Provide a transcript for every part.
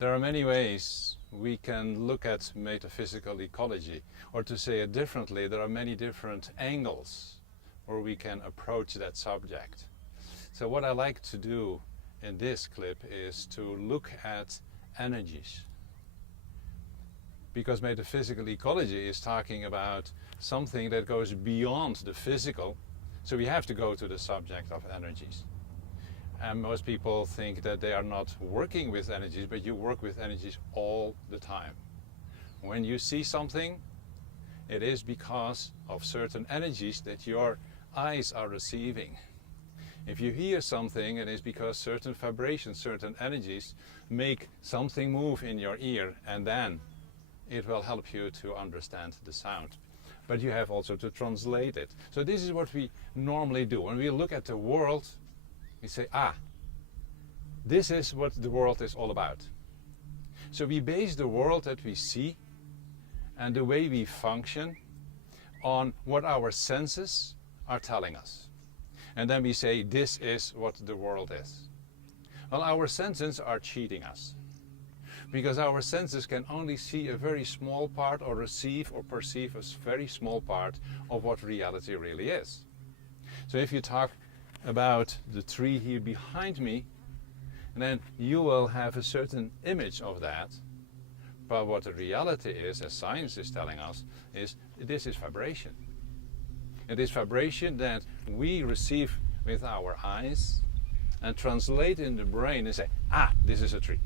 There are many ways we can look at metaphysical ecology, or to say it differently, there are many different angles where we can approach that subject. So what I like to do in this clip is to look at energies. Because metaphysical ecology is talking about something that goes beyond the physical, so we have to go to the subject of energies. And most people think that they are not working with energies, but you work with energies all the time. When you see something, it is because of certain energies that your eyes are receiving. If you hear something, it is because certain vibrations, certain energies make something move in your ear, and then it will help you to understand the sound. But you have also to translate it. So this is what we normally do. When we look at the world, we say, this is what the world is all about. So we base the world that we see and the way we function on what our senses are telling us. And then we say, this is what the world is. Well, our senses are cheating us, because our senses can only see a very small part, or receive or perceive a very small part of what reality really is. So if you talk about the tree here behind me, then you will have a certain image of that. But what the reality is, as science is telling us, is this is vibration. It is vibration that we receive with our eyes and translate in the brain and say, this is a tree.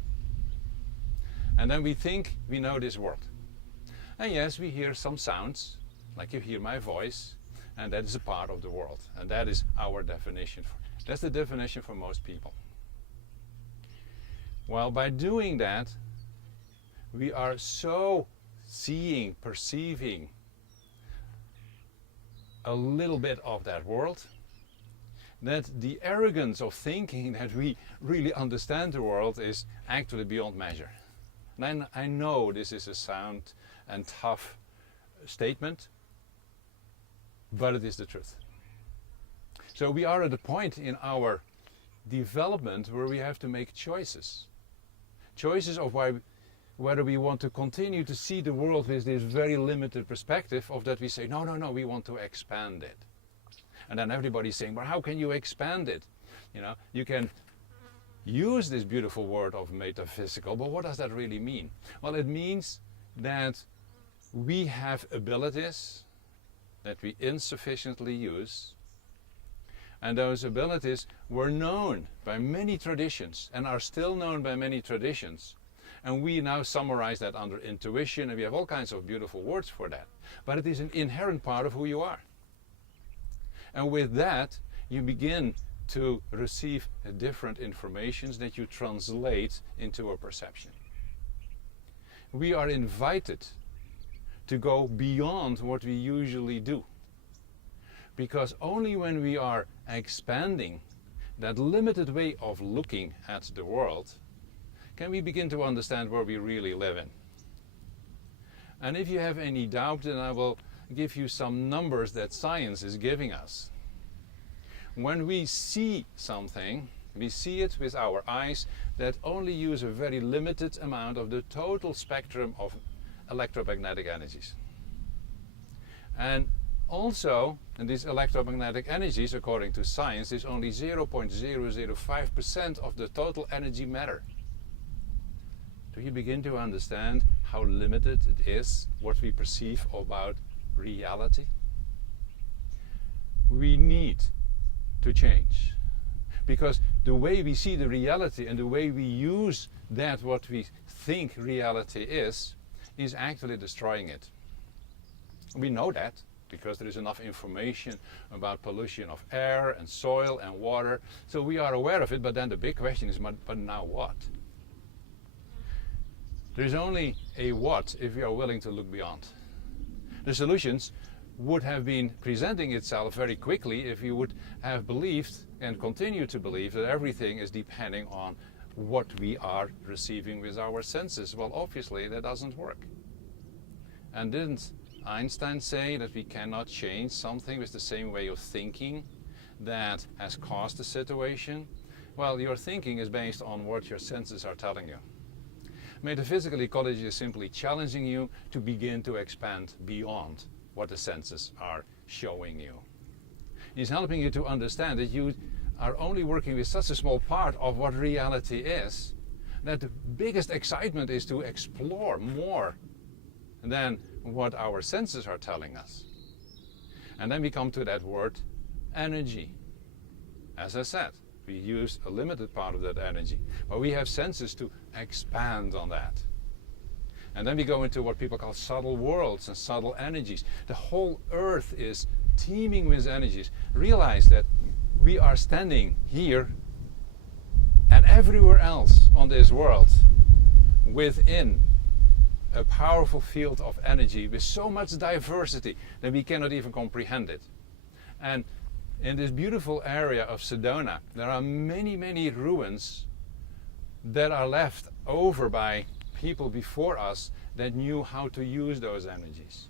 And then we think we know this world. And yes, we hear some sounds, like you hear my voice, and that is a part of the world. And that is our definition. That's the definition for most people. Well, by doing that, we are so seeing, perceiving a little bit of that world, that the arrogance of thinking that we really understand the world is actually beyond measure. And I know this is a sound and tough statement, but it is the truth. So we are at a point in our development where we have to make choices. Choices of whether we want to continue to see the world with this very limited perspective, of that we say, no, we want to expand it. And then everybody's saying, but how can you expand it? You can use this beautiful word of metaphysical, but what does that really mean? Well, it means that we have abilities that we insufficiently use, and those abilities were known by many traditions and are still known by many traditions. And we now summarize that under intuition, and we have all kinds of beautiful words for that. But it is an inherent part of who you are. And with that, you begin to receive different informations that you translate into a perception. We are invited to go beyond what we usually do. Because only when we are expanding that limited way of looking at the world, can we begin to understand where we really live in. And if you have any doubt, then I will give you some numbers that science is giving us. When we see something, we see it with our eyes that only use a very limited amount of the total spectrum of electromagnetic energies. And also, and these electromagnetic energies, according to science, is only 0.005% of the total energy matter. Do you begin to understand how limited it is, what we perceive about reality? We need to change. Because the way we see the reality and the way we use that what we think reality is actually destroying it. We know that, because there is enough information about pollution of air and soil and water. So we are aware of it, but then the big question is, but now what? There is only a what if we are willing to look beyond. The solutions would have been presenting itself very quickly if you would have believed and continue to believe that everything is depending on what we are receiving with our senses. Well, obviously that doesn't work. And didn't Einstein say that we cannot change something with the same way of thinking that has caused the situation? Well, your thinking is based on what your senses are telling you. Metaphysical ecology is simply challenging you to begin to expand beyond what the senses are showing you. It's helping you to understand that you are only working with such a small part of what reality is, that the biggest excitement is to explore more than what our senses are telling us. And then we come to that word, energy. As I said, we use a limited part of that energy, but we have senses to expand on that. And then we go into what people call subtle worlds and subtle energies. The whole earth is teeming with energies. Realize that we are standing here and everywhere else on this world within a powerful field of energy with so much diversity that we cannot even comprehend it. And in this beautiful area of Sedona, there are many, many ruins that are left over by people before us that knew how to use those energies.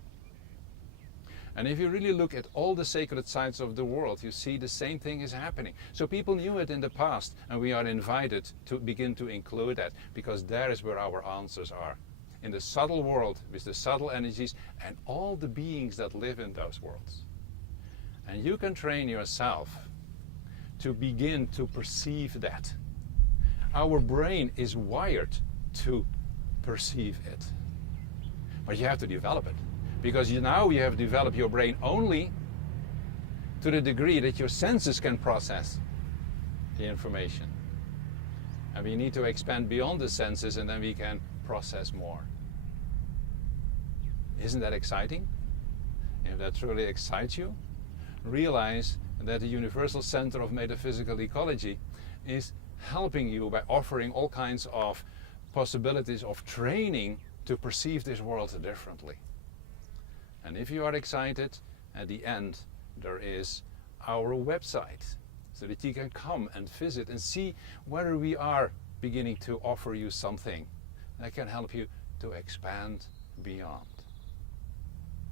And if you really look at all the sacred sites of the world, you see the same thing is happening. So people knew it in the past, and we are invited to begin to include that, because there is where our answers are. In the subtle world, with the subtle energies and all the beings that live in those worlds. And you can train yourself to begin to perceive that. Our brain is wired to perceive it. But you have to develop it. Because now you have developed your brain only to the degree that your senses can process the information. And we need to expand beyond the senses, and then we can process more. Isn't that exciting? If that truly excites you, realize that the Universal Center of Metaphysical Ecology is helping you by offering all kinds of possibilities of training to perceive this world differently. And if you are excited, at the end there is our website, so that you can come and visit and see whether we are beginning to offer you something that can help you to expand beyond.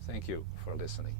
Thank you for listening.